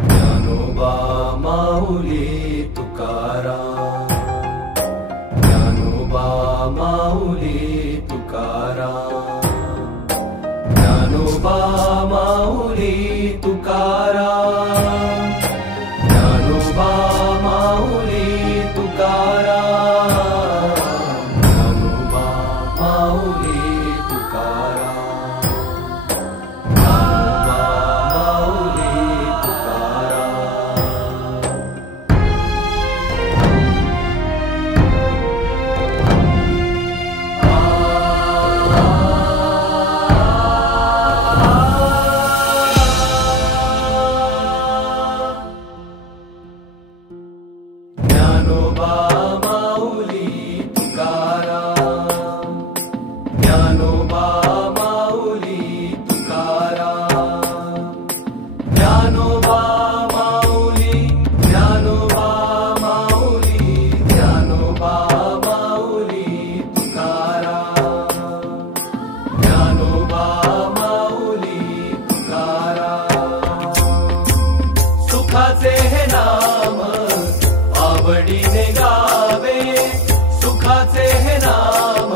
ज्ञानोबा माऊली तुकाराम, ज्ञानोबा माऊली तुकाराम, ज्ञानोबा माऊली तुकाराम, ज्ञानोबा माऊली तुकाराम, ज्ञानोबा माऊली तुकाराम, ज्ञानोबा माऊली ज्ञानोबा माऊली तुकाराम, ज्ञानोबा माऊली तुकाराम, ज्ञानोबा माऊली, ज्ञानोबा माऊली, ज्ञानोबा माऊली तुकाराम, ज्ञानोबा माऊली तुकाराम. सुखाचे हे नाम आवडीने गावे, सुखाचे हे नाम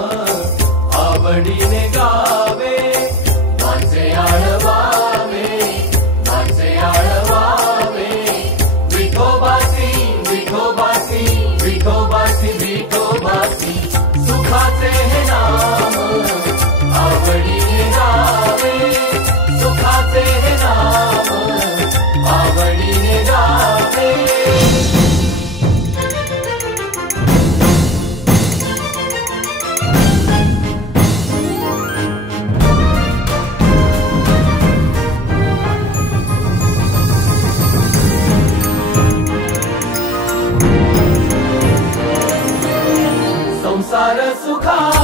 आवडीने गावे, माझे आळवावे, माझे आळवावे, विठोबासी विठोबासी विठोबासी विठोबासी. सुखाचे हे नाम आवडीने गावे, सुखाचे हे नाम आवडीने गावे. संसार सुखा